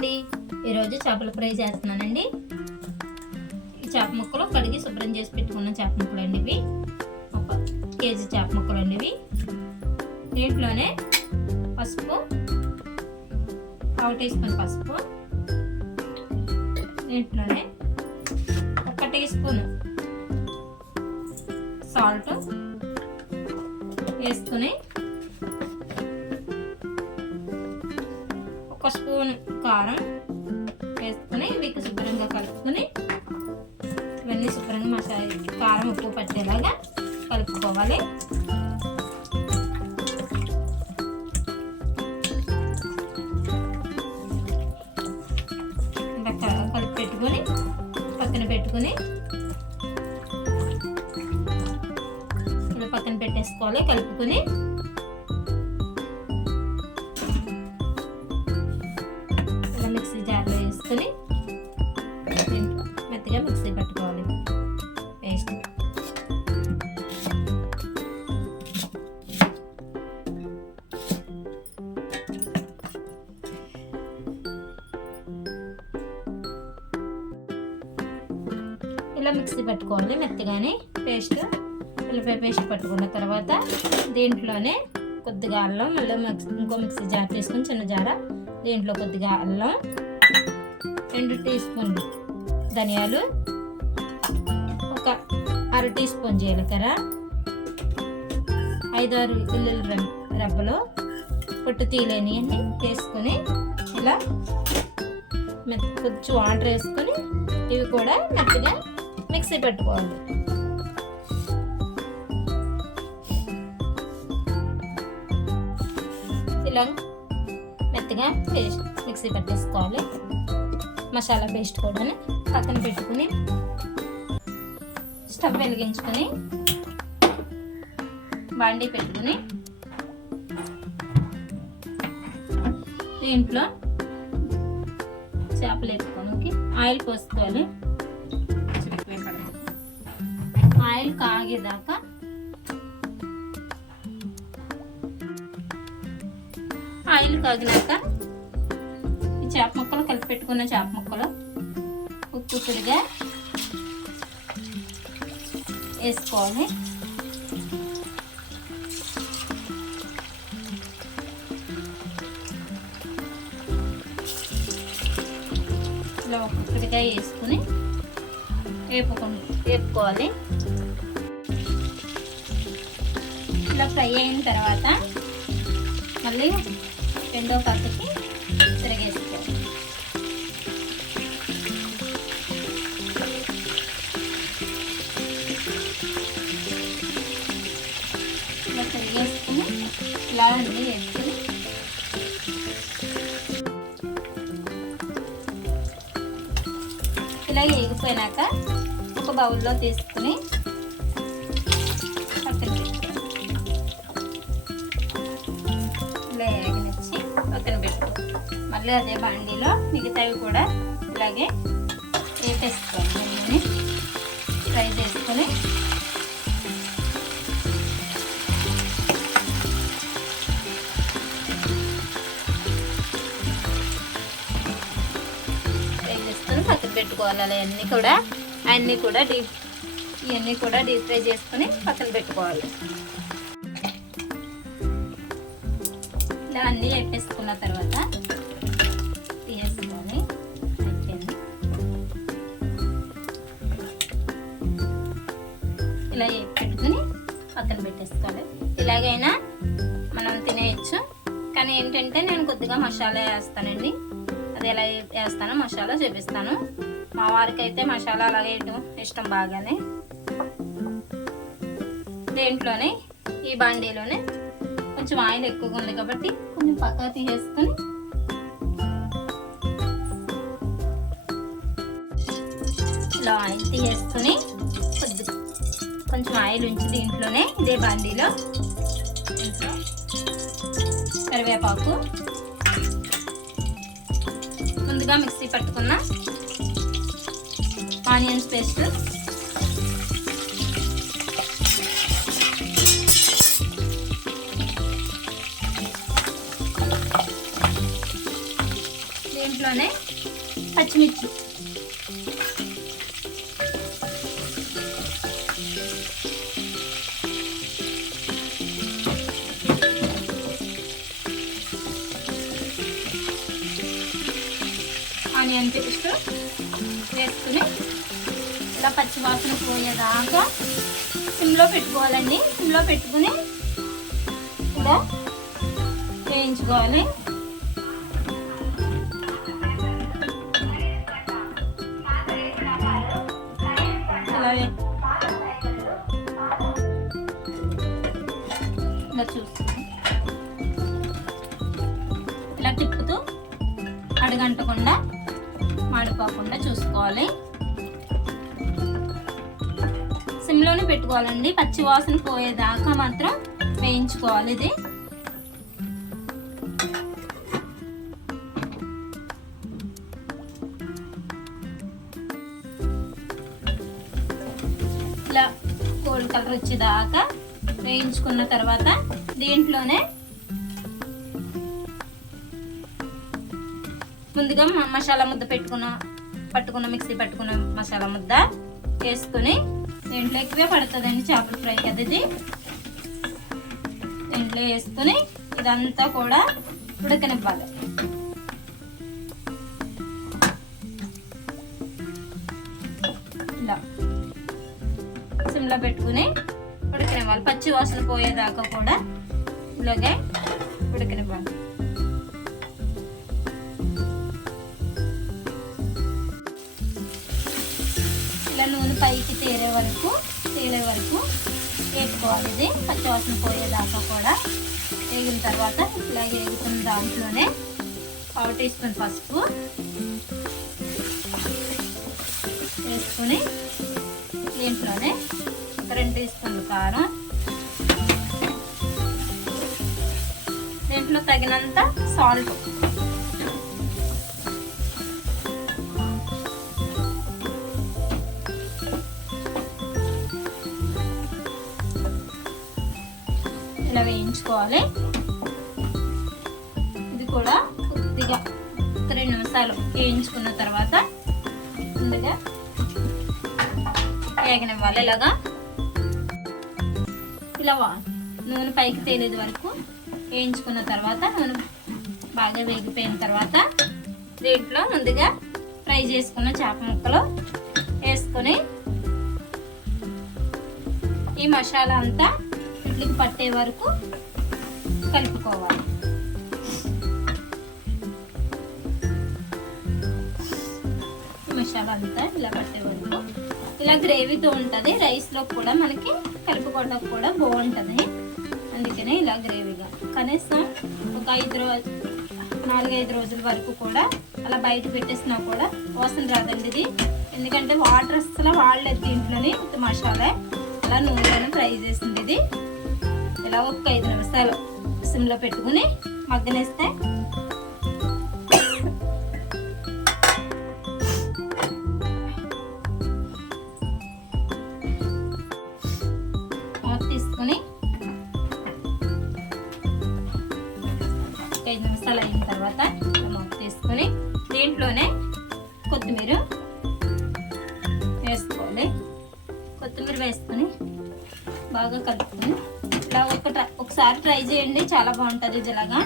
అండి ఈరోజు చేపల ఫ్రై చేస్తున్నానండి. ఈ చేప ముక్కలు కడిగి శుభ్రం చేసి పెట్టుకున్న చేప ముక్కలు అండి ఇవి. ఒక కేజీ చేప ముక్కలు అండి ఇవి. దీంట్లోనే పసుపు పావు టీ స్పూన్ పసుపు. దీంట్లోనే ఒక టీ స్పూన్ సాల్ట్ వేసుకుని ఒక స్పూన్ కారం వేసుకుని వీటికి శుభ్రంగా కలుపుకొని ఇవన్నీ శుభ్రంగా మసాలా కారం ఉప్పు పట్టేలాగా కలుపుకోవాలి. కలిపి పెట్టుకొని పక్కన పెట్టుకొని పక్కన పెట్టేసుకోవాలి కలుపుకొని ఇలా మిక్సీ పట్టుకోవాలి మెత్తగానే పేస్ట్ ఉల్లిపాయ పేస్ట్ పట్టుకున్న తర్వాత దీంట్లోనే కొద్దిగా అల్లం మళ్ళీ మిక్స్ ఇంకో మిక్సీ జార్ తీసుకొని చిన్న జార దీంట్లో కొద్దిగా అల్లం రెండు టీ స్పూన్లు ధనియాలు ఒక అర టీ స్పూన్ జీలకర్ర ఐదారు ఇల్లులు రబ్బలు పొట్టు తీలేని అన్ని వేసుకొని ఇలా కొంచెం వాటర్ వేసుకొని ఇవి కూడా మెత్తగా మిక్సీ పెట్టుకోవాలి. ఇలా మెత్తగా పేస్ట్ మిక్సీ పట్టేసుకోవాలి. మసాలా పేస్ట్ కూడా పక్కన పెట్టుకుని స్టవ్ వెలిగించుకొని బాండీ పెట్టుకుని దీంట్లో చేపలు వేసుకోవడానికి ఆయిల్ పోసుకోవాలి. ఆయిల్ కాగేదాకా ఆయిల్ కాగినాక ఈ చేప ముక్కలు కలిపి పెట్టుకున్న చేప ముక్కలు ఉప్పు తిరిగా వేసుకోవాలి. ఇలా ఒక్కొక్కటిగా వేసుకుని వేపుకొని వేపుకోవాలి. ఇట్లా ఫ్రై అయిన తర్వాత మళ్ళీ రెండో పక్కకి తిరిగేసుకోవాలి. ఇలా తిరిగేసుకుని ఇలా అన్నీ వేసుకుని ఇలా వేగిపోయినాక ఒక బౌల్లో తీసుకుని మళ్ళీ అదే బాండీలో మిగతావి కూడా ఇలాగే వేపేసుకోవాలి. దీన్ని ఫ్రై చేసుకొని ఫ్రై చేసుకొని పక్కన పెట్టుకోవాలి. అలా కూడా అన్నీ కూడా డీప్ ఇవన్నీ కూడా డీప్ ఫ్రై చేసుకొని పక్కన పెట్టుకోవాలి. ఇలా అన్నీ వేపేసుకున్న తర్వాత ఇలా పెట్టుకుని పక్కన పెట్టేసుకోవాలి. ఇలాగైనా మనం తినేయచ్చు. కానీ ఏంటంటే నేను కొద్దిగా మసాలా వేస్తానండి. అది ఎలా వేస్తానో మసాలా చూపిస్తాను. మా వారికి అయితే మసాలా అలాగే వేయటం ఇష్టం బాగానే. దేంట్లోనే ఈ బాండీలోనే కొంచెం ఆయిల్ ఎక్కువగా ఉంది కాబట్టి కొంచెం పక్కగా తీసేసుకొని ఇలా ఆయిల్ తీసేసుకొని కొంచెం ఆయిల్ ఉంచి దీంట్లోనే ఇదే బాండీలో కరివేపాకు. ముందుగా మిక్సీ పట్టుకున్న ఆనియన్స్ పేస్ట్. దీంట్లోనే పచ్చిమిర్చి. Onion paste. వేసుకుని ఇలా పచ్చి వాసన పోయేదాకా సిమ్లో పెట్టుకోవాలండి. సిమ్లో పెట్టుకుని ఇలా వేయించుకోవాలి. ఇలా ఇలా చూస్తుంది ఇలా తిప్పుతూ అడగంటకుండా మాడిపోకుండా చూసుకోవాలి. సిమ్లోనే పెట్టుకోవాలండి. పచ్చి వాసన పోయేదాకా మాత్రం వేయించుకోవాలి ఇది. ఇలా గోల్డ్ కలర్ వచ్చేదాకా వేయించుకున్న తర్వాత దీంట్లోనే ముందుగా మసాలా ముద్ద పెట్టుకున్న పట్టుకున్న మిక్సీ పట్టుకున్న మసాలా ముద్ద వేసుకొని దీంట్లో ఎక్కువే పడుతుందండి చేపల ఫ్రై కదా ఇది దీంట్లో వేసుకొని ఇదంతా కూడా ఉడకనివ్వాలి. ఇలా. సిమ్లో పెట్టుకుని ఉడకనివ్వాలి. పచ్చి వాసన పోయేదాకా కూడా ఇలాగే ఉడకనివ్వాలి. నూనె పైకి తేరే వరకు తేలే వరకు వేసుకోవాలి ఇది పచ్చివాసన పోయేదాకా కూడా వేగిన తర్వాత ఇలా వేగుతున్న దాంట్లోనే పావు టీ స్పూన్ పసుపు వేసుకొని దీంట్లోనే ఒక రెండు టీ స్పూన్లు కారం. దీంట్లో తగినంత సాల్ట్ ఇట్లా వేయించుకోవాలి. ఇది కూడా కొద్దిగా రెండు నిమిషాలు వేయించుకున్న తర్వాత ముందుగా వేగనివ్వాలి ఇలాగా. ఇలా నూనె పైకి తేలేది వరకు వేయించుకున్న తర్వాత నూనె బాగా వేగిపోయిన తర్వాత దీంట్లో ముందుగా ఫ్రై చేసుకున్న చేప ముక్కలు వేసుకొని ఈ మసాలా అంతా ఇడ్లీకి పట్టే వరకు కలుపుకోవాలి. మసాలా అంతా ఇలా పట్టే వరకు. ఇలా గ్రేవీతో ఉంటుంది రైస్లో కూడా మనకి కలుపుకోవడానికి కూడా బాగుంటుంది. అందుకనే ఇలా గ్రేవీగా. కనీసం ఒక ఐదు రోజు నాలుగైదు రోజుల వరకు కూడా అలా బయట పెట్టేసినా కూడా వాసన రాదండి ఇది. ఎందుకంటే వాటర్ అసలు వాడలేదు దీంట్లోని మసాలా అలా నూనెలను ఫ్రై చేసింది ఇది. ఇలా ఒక ఐదు నిమిషాలు సిమ్లో పెట్టుకుని మగ్గనేస్తే మూత తీసుకుని ఐదు నిమిషాలు అయింది. కొత్తిమీర వేసుకొని బాగా కలుపుకొని ఇలా ఒక ట్రై- ఒకసారి ట్రై చేయండి. చాలా బాగుంటుంది ఇది ఇలాగా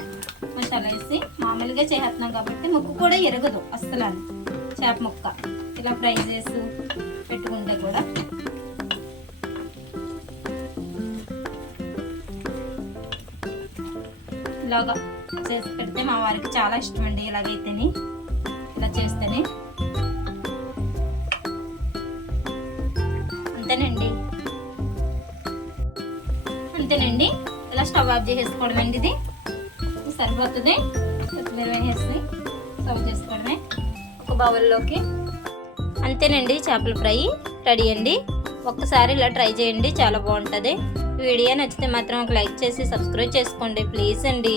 మసాలా వేసి మామూలుగా చేస్తున్నాం కాబట్టి ముక్క కూడా ఎరగదు అస్సలు అని చేప ముక్క. ఇలా ఫ్రై చేసి పెట్టుకుంటే కూడా. ఇలాగా చేసి పెడితే మా వారికి చాలా ఇష్టం అండి. ఇలాగైతేనే. ఇలా చేస్తేనే. ఆఫ్ చేసేసుకోవడం అండి ఇది సరిపోతుంది. కొత్తిమీర వేసేసి సర్వ్ చేసుకోవడమే. ఒక బౌల్లోకి అంతేనండి చేపల ఫ్రై రెడీ అండి. ఒక్కసారి ఇలా ట్రై చేయండి చాలా బాగుంటుంది. వీడియో నచ్చితే మాత్రం ఒక లైక్ చేసి సబ్స్క్రైబ్ చేసుకోండి ప్లీజ్ అండి.